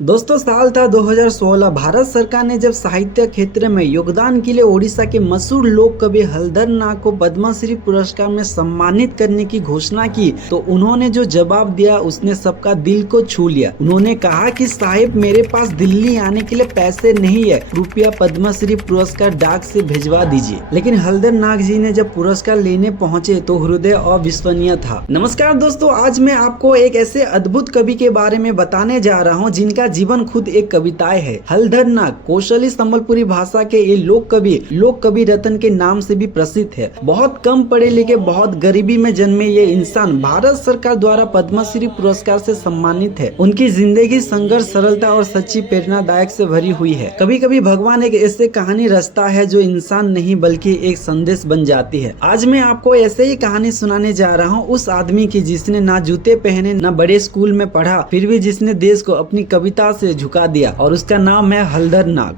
दोस्तों साल था 2016। भारत सरकार ने जब साहित्य क्षेत्र में योगदान के लिए ओडिशा के मशहूर लोक कवि हलधर नाग को पद्मश्री पुरस्कार में सम्मानित करने की घोषणा की तो उन्होंने जो जवाब दिया उसने सबका दिल को छू लिया। उन्होंने कहा कि साहिब मेरे पास दिल्ली आने के लिए पैसे नहीं है, कृपया पद्मश्री पुरस्कार डाक से भिजवा दीजिए। लेकिन हलधर नाग जी ने जब पुरस्कार लेने पहुंचे तो हृदय अविश्वसनीय था। नमस्कार दोस्तों, आज मैं आपको एक ऐसे अद्भुत कवि के बारे में बताने जा रहा हूँ जिनका जीवन खुद एक कविताएं है। हलधर नाग कौशली संबलपुरी भाषा के ये लोक कवि रत्न के नाम से भी प्रसिद्ध है। बहुत कम पढ़े लिखे, बहुत गरीबी में जन्मे ये इंसान भारत सरकार द्वारा पद्मश्री पुरस्कार से सम्मानित है। उनकी जिंदगी संघर्ष, सरलता और सच्ची प्रेरणादायक से भरी हुई है। कभी कभी भगवान एक ऐसे कहानी रचता है जो इंसान नहीं बल्कि एक संदेश बन जाती है। आज मैं आपको ऐसे ही कहानी सुनाने जा रहा हूँ उस आदमी की जिसने ना जूते पहने, ना बड़े स्कूल में पढ़ा, फिर भी जिसने देश को अपनी कविता से झुका दिया, और उसका नाम है हलधर नाग।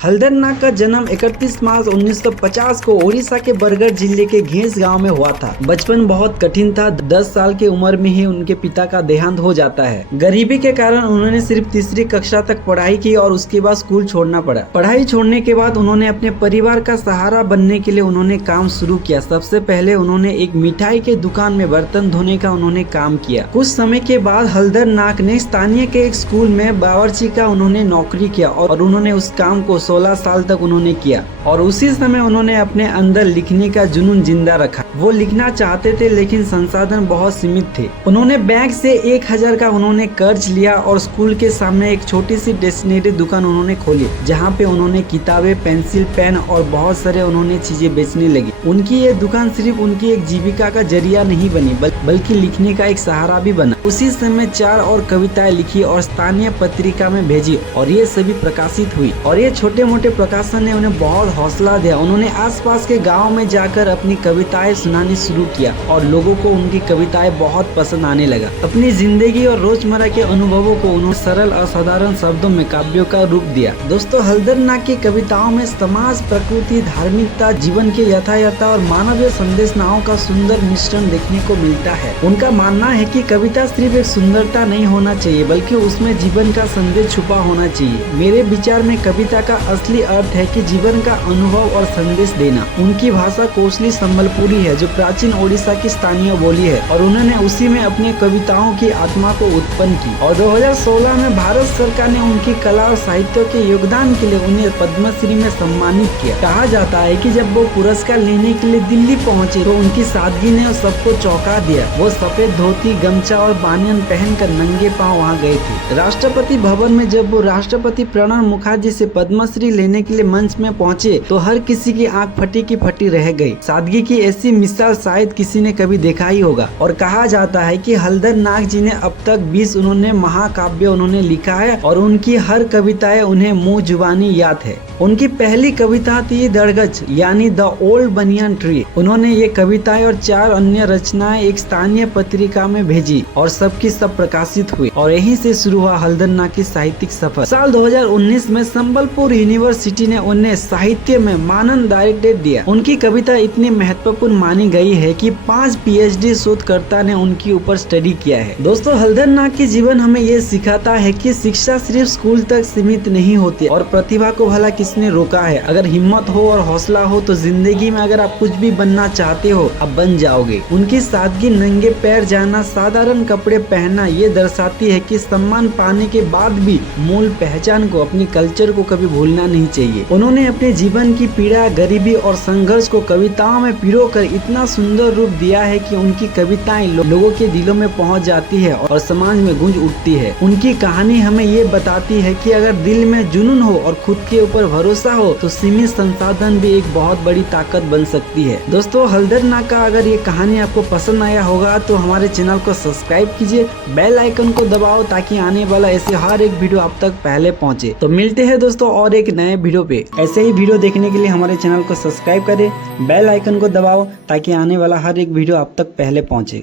हलधर नाग का जन्म 31 मार्च 1950 को ओडिशा के बरगढ़ जिले के घेस गांव में हुआ था। बचपन बहुत कठिन था। 10 साल की उम्र में ही उनके पिता का देहांत हो जाता है। गरीबी के कारण उन्होंने सिर्फ तीसरी कक्षा तक पढ़ाई की और उसके बाद स्कूल छोड़ना पड़ा। पढ़ाई छोड़ने के बाद उन्होंने अपने परिवार का सहारा बनने के लिए उन्होंने काम शुरू किया। सबसे पहले उन्होंने एक मिठाई के दुकान में बर्तन धोने का उन्होंने काम किया। कुछ समय के बाद हलधर नाग ने स्थानीय के एक स्कूल में बावर्ची का उन्होंने नौकरी किया और उन्होंने उस काम को 16 साल तक उन्होंने किया। और उसी समय उन्होंने अपने अंदर लिखने का जुनून जिंदा रखा। वो लिखना चाहते थे लेकिन संसाधन बहुत सीमित थे। उन्होंने बैंक से 1000 का उन्होंने कर्ज लिया और स्कूल के सामने एक छोटी सी स्टेशनरी दुकान उन्होंने खोली, जहाँ पे उन्होंने किताबें, पेंसिल, पेन और बहुत सारे उन्होंने चीजें बेचने लगी। उनकी ये दुकान सिर्फ उनकी एक जीविका का जरिया नहीं बनी बल्कि लिखने का एक सहारा भी बना। उसी समय 4 और कविताएं लिखी और स्थानीय पत्रिका में भेजी और ये सभी प्रकाशित हुई। और ये छोटे मोटे प्रकाशन ने उन्हें बहुत हौसला दिया। उन्होंने आसपास के गांव में जाकर अपनी कविताएं सुनानी शुरू किया और लोगों को उनकी कविताएं बहुत पसंद आने लगा। अपनी जिंदगी और रोजमर्रा के अनुभवों को उन्होंने सरल और साधारण शब्दों में काव्यों का रूप दिया। दोस्तों, हलधर नाग की कविताओं में समाज, प्रकृति, धार्मिकता, जीवन के यथार्थता और मानवीय संदेशनाओं का सुंदर मिश्रण देखने को मिलता है। उनका मानना है कि कविता सिर्फ एक सुंदरता नहीं होना चाहिए बल्कि उसमें जीवन का संदेश छुपा होना चाहिए। मेरे विचार में कविता का असली अर्थ है कि जीवन का अनुभव और संदेश देना। उनकी भाषा कौशली संबलपुरी है जो प्राचीन ओडिशा की स्थानीय बोली है और उन्होंने उसी में अपनी कविताओं की आत्मा को उत्पन्न की। और 2016 में भारत सरकार ने उनकी कला और साहित्य के योगदान के लिए उन्हें पद्मश्री में सम्मानित किया। कहा जाता है कि जब वो पुरस्कार लेने के लिए दिल्ली पहुंचे तो उनकी सादगी ने सबको चौंका दिया। वो सफेद धोती, गमछा और बानियन पहनकर नंगे पांव वहां गए थे। राष्ट्रपति भवन में जब वो राष्ट्रपति प्रणब मुखर्जी से पद्मश्री लेने के लिए मंच में पहुंचे तो हर किसी की आंख फटी की फटी रह गई। सादगी की ऐसी मिसाल शायद किसी ने कभी देखा ही होगा। और कहा जाता है कि हलधर नाग जी ने अब तक 20 उन्होंने महाकाव्य उन्होंने लिखा है और उनकी हर कविताएं उन्हें मुंह जुबानी याद है। उनकी पहली कविता थी दरगज यानी द ओल्ड बनियन ट्री। उन्होंने ये कविताएं और 4 अन्य रचनाएं एक स्थानीय पत्रिका में भेजी और सबकी सब प्रकाशित हुई और यहीं से शुरू हुआ हलधर नाग की साहित्यिक सफर। साल 2019 में संबलपुर यूनिवर्सिटी ने उन्हें साहित्य में मानद डायरेक्टरेट दिया। उनकी कविता इतनी महत्वपूर्ण मानी गई है कि 5 PhD शोधकर्ता ने उनके ऊपर स्टडी किया है। दोस्तों, हलधर नाग की जीवन हमें ये सिखाता है कि शिक्षा सिर्फ स्कूल तक सीमित नहीं होती और प्रतिभा को भला किसने रोका है। अगर हिम्मत हो और हौसला हो तो जिंदगी में अगर आप कुछ भी बनना चाहते हो आप बन जाओगे। उनकी सादगी, नंगे पैर जाना, साधारण कपड़े पहनना ये दर्शाती है कि सम्मान पाने के बाद भी मूल पहचान को, अपनी कल्चर को कभी भूलना नहीं चाहिए। उन्होंने अपने जीवन की पीड़ा, गरीबी और संघर्ष को कविताओं में पिरोकर इतना सुंदर रूप दिया है कि उनकी कविताएं लोगों के दिलों में पहुंच जाती है और समाज में गूंज उठती है। उनकी कहानी हमें ये बताती है कि अगर दिल में जुनून हो और खुद के ऊपर भरोसा हो तो सीमित संसाधन भी एक बहुत बड़ी ताकत बन सकती है। दोस्तों, हलधर नाग का अगर ये कहानी आपको पसंद आया होगा तो हमारे चैनल को सब्सक्राइब कीजिए, बेल आइकन को दबाओ ताकि आने वाला ऐसे हर एक वीडियो आप तक पहले पहुंचे। तो मिलते हैं दोस्तों और एक नए वीडियो पे। ऐसे ही वीडियो देखने के लिए हमारे चैनल को सब्सक्राइब करें, बेल आइकन को दबाओ ताकि आने वाला हर एक वीडियो आप तक पहले पहुंचे।